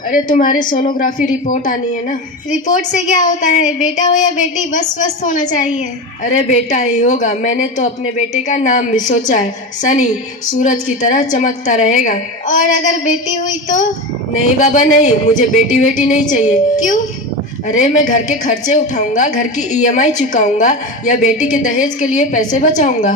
अरे तुम्हारी sonography report आनी है ना। रिपोर्ट से क्या होता है, बेटा हो या बेटी, बस स्वस्थ होना चाहिए। अरे बेटा ही होगा। मैंने तो अपने बेटे का नाम भी सोचा है, सनी, सूरज की तरह चमकता रहेगा। और अगर बेटी हुई तो? नहीं बाबा नहीं, मुझे बेटी बेटी नहीं चाहिए। क्यों? अरे मैं घर के खर्चे उठाऊंगा, घर की ईएमआई चुकाऊंगा या बेटी के दहेज के लिए पैसे बचाऊंगा।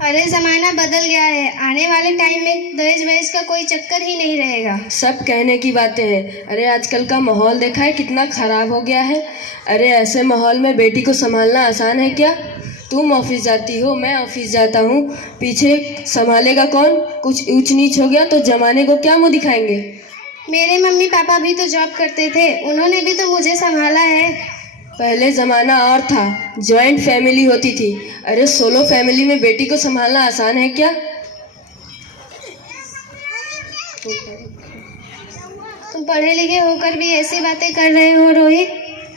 अरे जमाना बदल गया है, आने वाले टाइम में दहेज वहेज का कोई चक्कर ही नहीं रहेगा। सब कहने की बातें हैं। अरे आजकल का माहौल देखा है कितना खराब हो गया है। अरे ऐसे माहौल में बेटी को संभालना आसान है क्या? तुम ऑफिस जाती हो, मैं ऑफिस जाता हूँ, पीछे संभालेगा कौन? कुछ ऊंच नीच हो गया तो जमाने को क्या मुंह दिखाएंगे? मेरे मम्मी पापा भी तो जॉब करते थे, उन्होंने भी तो मुझे संभाला है। पहले ज़माना और था, जॉइंट फैमिली होती थी। अरे सोलो फैमिली में बेटी को संभालना आसान है क्या? तुम पढ़े लिखे होकर भी ऐसी बातें कर रहे हो रोहित।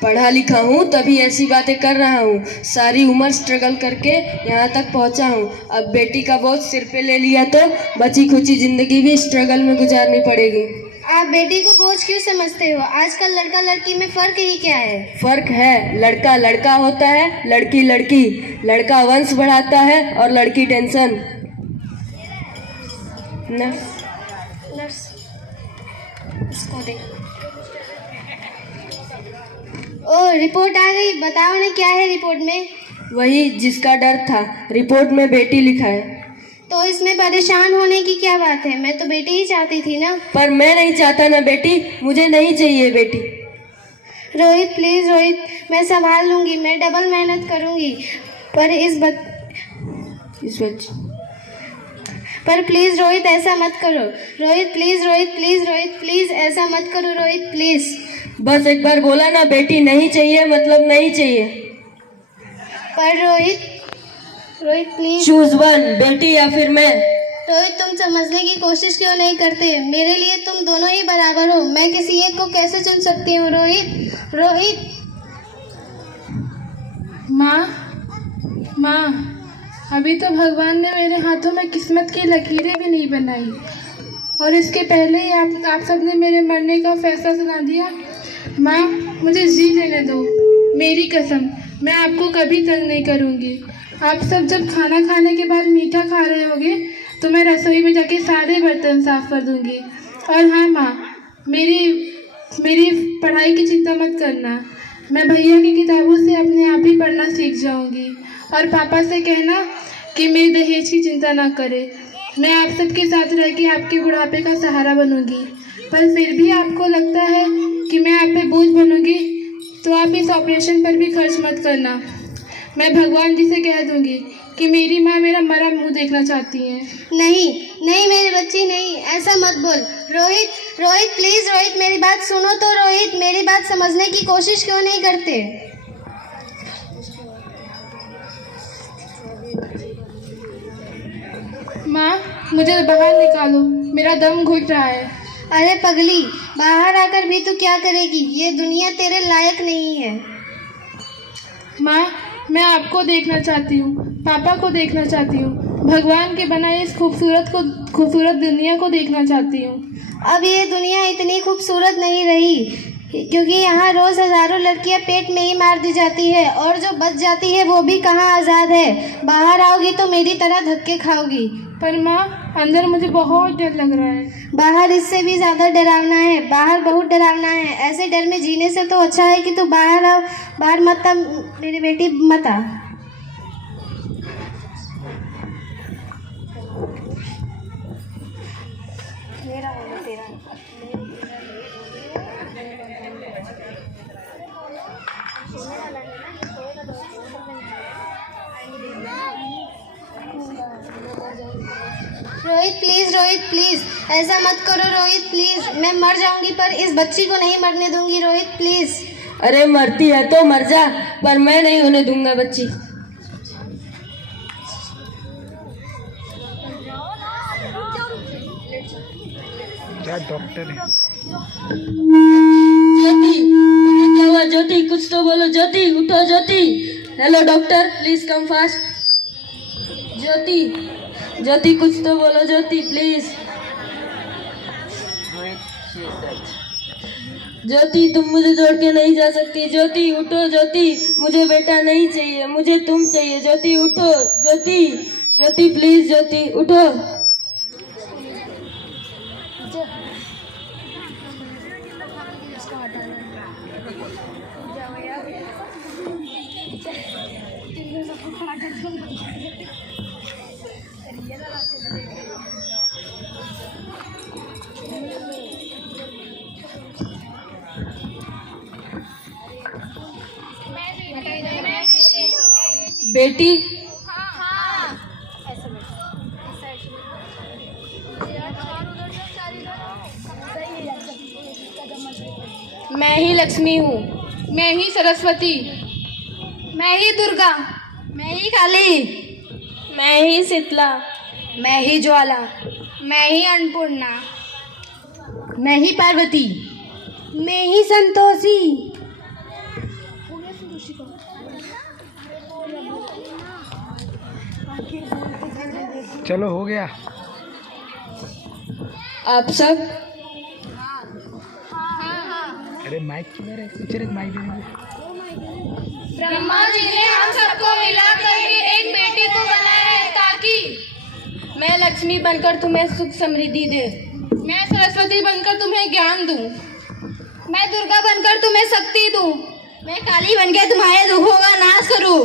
पढ़ा लिखा हूँ तभी ऐसी बातें कर रहा हूँ। सारी उम्र स्ट्रगल करके यहाँ तक पहुँचा हूँ। अब बेटी का बोझ सिर पे ले लिया तो बची खुची जिंदगी भी स्ट्रगल में गुजारनी पड़ेगी। आप बेटी को बोझ क्यों समझते हो? आजकल लड़का लड़की में फर्क ही क्या है? फर्क है, लड़का लड़का होता है, लड़की लड़की। लड़का वंश बढ़ाता है और लड़की टेंशन। नर्स, इसको दे। ओ रिपोर्ट आ गई, बताओ ना क्या है रिपोर्ट में? वही जिसका डर था, रिपोर्ट में बेटी लिखा है। तो इसमें परेशान होने की क्या बात है, मैं तो बेटी ही चाहती थी ना। पर मैं नहीं चाहता ना बेटी, मुझे नहीं चाहिए बेटी। रोहित प्लीज रोहित, मैं संभाल लूंगी, मैं डबल मेहनत करूंगी, पर प्लीज रोहित ऐसा मत करो। Rohit please, Rohit please, Rohit please ऐसा मत करो रोहित प्लीज। बस एक बार बोला ना बेटी नहीं चाहिए मतलब नहीं चाहिए। पर रोहित प्लीज। चूज वन, बेटी या फिर मैं। रोहित तुम समझने की कोशिश क्यों नहीं करते? मेरे लिए तुम दोनों ही बराबर हो, मैं किसी एक को कैसे चुन सकती हूँ रोहित। माँ, अभी तो भगवान ने मेरे हाथों में किस्मत की लकीरें भी नहीं बनाई और इसके पहले ही आप सबने मेरे मरने का फैसला सुना दिया। माँ, मुझे जी लेने दो, मेरी कसम, मैं आपको कभी तंग नहीं करूँगी। आप सब जब खाना खाने के बाद मीठा खा रहे होगे तो मैं रसोई में जाके सारे बर्तन साफ कर दूँगी। और हाँ माँ, मेरी पढ़ाई की चिंता मत करना, मैं भैया की किताबों से अपने आप ही पढ़ना सीख जाऊँगी। और पापा से कहना कि मेरे दहेज की चिंता ना करे, मैं आप सबके साथ रह के आपके बुढ़ापे का सहारा बनूंगी। पर फिर भी आपको लगता है कि मैं आप पे बोझ बनूंगी तो आप इस ऑपरेशन पर भी खर्च मत करना। मैं भगवान जी से कह दूंगी कि मेरी माँ मेरा मरा मुंह देखना चाहती हैं। नहीं मेरी बच्ची नहीं, ऐसा मत बोल। रोहित प्लीज, रोहित मेरी बात सुनो तो। रोहित मेरी बात समझने की कोशिश क्यों नहीं करते? माँ, मुझे बाहर निकालो, मेरा दम घुट रहा है। अरे पगली, बाहर आकर भी तू क्या करेगी? ये दुनिया तेरे लायक नहीं है। माँ, मैं आपको देखना चाहती हूँ, पापा को देखना चाहती हूँ, भगवान के बनाए इस खूबसूरत दुनिया को देखना चाहती हूँ। अब ये दुनिया इतनी खूबसूरत नहीं रही, क्योंकि यहाँ रोज हजारों लड़कियाँ पेट में ही मार दी जाती है और जो बच जाती है वो भी कहाँ आज़ाद है। बाहर आओगी तो मेरी तरह धक्के खाओगी। पर माँ, अंदर मुझे बहुत डर लग रहा है। बाहर इससे भी ज़्यादा डरावना है, बाहर बहुत डरावना है। ऐसे डर में जीने से तो अच्छा है कि तू बाहर आओ। बाहर मत आ मेरी बेटी, मत आ। रोहित प्लीज ऐसा मत करो। रोहित प्लीज, मैं मर जाऊंगी पर इस बच्ची को नहीं मरने दूंगी। रोहित प्लीज। अरे मरती है तो मर जा, पर मैं नहीं होने दूंगा बच्ची। क्या डॉक्टर है? ज्योति, क्या हुआ ज्योति? कुछ तो बोलो ज्योति, उठो Jyoti. Hello doctor, please come fast. Jyoti कुछ तो बोलो Jyoti please. Rohit, she is dead. Jyoti, तुम मुझे छोड़ के नहीं जा सकती। ज्योति उठो, ज्योति मुझे बेटा नहीं चाहिए, मुझे तुम चाहिए। ज्योति उठो, ज्योति, ज्योति प्लीज, ज्योति उठो। बेटी, मैं ही लक्ष्मी हूँ, मैं ही सरस्वती, मैं ही दुर्गा, मैं ही काली, मैं ही शीतला, मैं ही ज्वाला, मैं ही अन्नपूर्णा, मैं ही पार्वती, मैं ही संतोषी। चलो हो गया। आप सब अरे माइक किधर है? टीचर एक माइक दे दीजिए। ब्रह्मा जी ने हम सबको मिलाकर के एक बेटी को बनाया है ताकि मैं लक्ष्मी बनकर तुम्हें सुख समृद्धि दे। मैं सरस्वती बनकर तुम्हें ज्ञान दूं, मैं दुर्गा बनकर तुम्हें शक्ति दूं, मैं काली बनकर तुम्हारे दुखों का नाश करूं,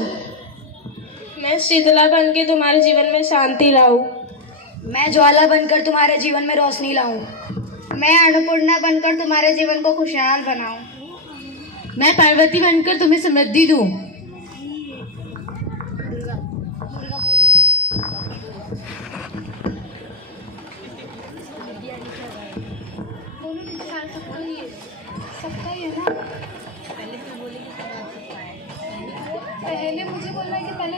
मैं शीतला बन के तुम्हारे जीवन में शांति लाऊं। मैं ज्वाला बनकर तुम्हारे जीवन में रोशनी लाऊं, मैं अन्नपूर्णा बनकर तुम्हारे जीवन को खुशहाल बनाऊं, मैं पार्वती बनकर तुम्हें समृद्धि दूं। पहले मुझे बोलना है कि पहले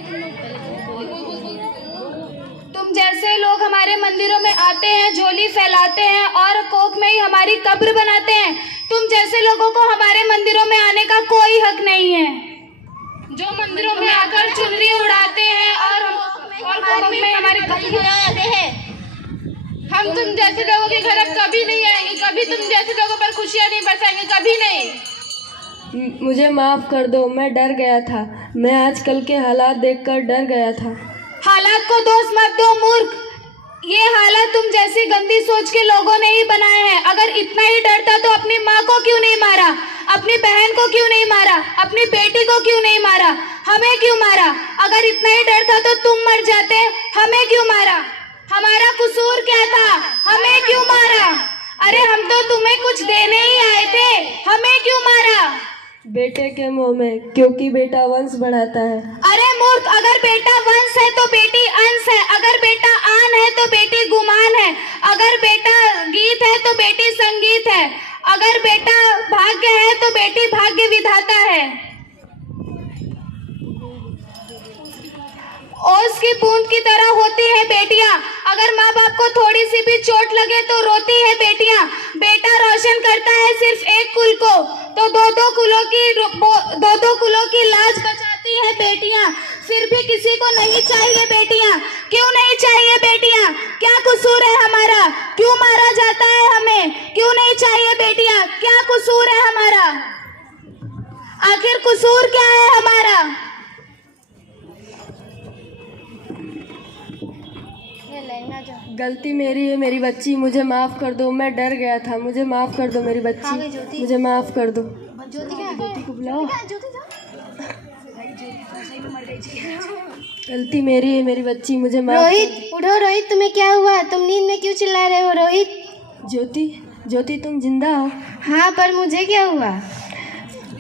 तुम जैसे लोग हमारे मंदिरों में आते हैं, झोली फैलाते हैं और कोख में ही हमारी कब्र बनाते हैं। तुम जैसे लोगों को हमारे मंदिरों में आने का कोई हक नहीं है। जो मंदिरों में आकर चुनरी उड़ाते हैं और कोख में हमारी कब्र बनाते हैं, हम तुम जैसे लोगों के घर अब कभी नहीं आएंगे, कभी तुम जैसे लोगों पर खुशियां नहीं बरसाएंगे, कभी नहीं। मुझे माफ कर दो, मैं डर गया था। मैं आजकल के हालात देखकर डर गया था। हालात को दोष मत दो मूर्ख, ये हालात तुम जैसी गंदी सोच के लोगों ने ही बनाए हैं। अगर इतना ही डर था तो अपनी माँ को क्यों नहीं मारा, अपनी बहन को क्यों नहीं मारा, अपनी बेटी को क्यों नहीं मारा, हमें क्यों मारा? अगर इतना ही डर था तो तुम मर जाते, हमें क्यों मारा? हमारा कसूर क्या था, हमें क्यों मारा? अरे हम तो तुम्हें कुछ देने ही आए थे, हमें क्यों मारा? बेटे के मुंह में, क्योंकि बेटा वंश बढ़ाता है। अरे मूर्ख, अगर बेटा वंश है तो बेटी अंश है, अगर बेटा आन है तो बेटी गुमान है, अगर बेटा गीत है तो बेटी संगीत है, अगर बेटा भाग्य है तो बेटी भाग्य विधाता है। ओस की बूंद की तरह होती है बेटियां, अगर माँ बाप को थोड़ी सी भी चोट लगे तो रोती है बेटियां। बेटा रोशन करता है सिर्फ एक कुल को, तो दो दो कुलों की लाज बचाती है बेटियां। फिर भी किसी को नहीं चाहिए बेटियां, क्यों नहीं चाहिए बेटियां? क्या कसूर है हमारा, क्यों मारा जाता है हमें? क्यों नहीं चाहिए बेटियां, क्या कसूर है हमारा? आखिर कसूर क्या है हमारा? गलती मेरी है मेरी बच्ची, मुझे माफ कर दो। मैं डर गया था, मुझे माफ कर दो मेरी बच्ची, मुझे माफ कर दो। ज्योति को बुलाओ। गलती मेरी है मेरी बच्ची, मुझे माफ। रोहित उठो, रोहित तुम्हें क्या हुआ? तुम नींद में क्यों चिल्ला रहे हो रोहित? ज्योति, ज्योति तुम जिंदा हो? हाँ, पर मुझे क्या हुआ?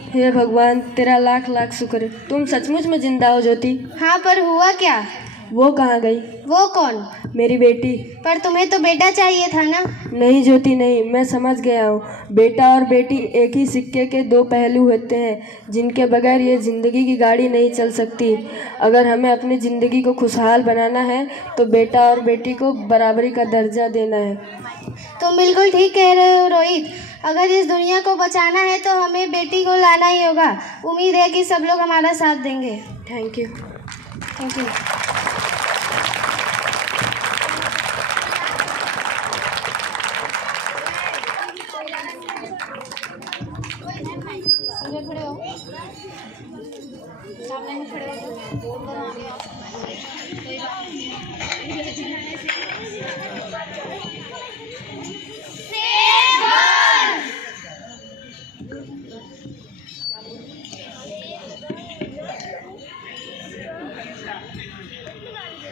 हे भगवान, तेरा लाख लाख शुक्र है, तुम सचमुच में जिंदा हो ज्योति। हाँ, पर हुआ क्या? वो कहाँ गई? वो कौन? मेरी बेटी। पर तुम्हें तो बेटा चाहिए था ना? नहीं ज्योति नहीं, मैं समझ गया हूँ। बेटा और बेटी एक ही सिक्के के दो पहलू होते हैं, जिनके बगैर ये ज़िंदगी की गाड़ी नहीं चल सकती। अगर हमें अपनी ज़िंदगी को खुशहाल बनाना है तो बेटा और बेटी को बराबरी का दर्जा देना है। तुम बिल्कुल ठीक कह रहे हो रोहित। अगर इस दुनिया को बचाना है तो हमें बेटी को लाना ही होगा। उम्मीद है कि सब लोग हमारा साथ देंगे। Thank you. Thank you. सीधे खड़े हो, सामने में खड़े हो, बोर्ड बना दिया, कोई बात नहीं।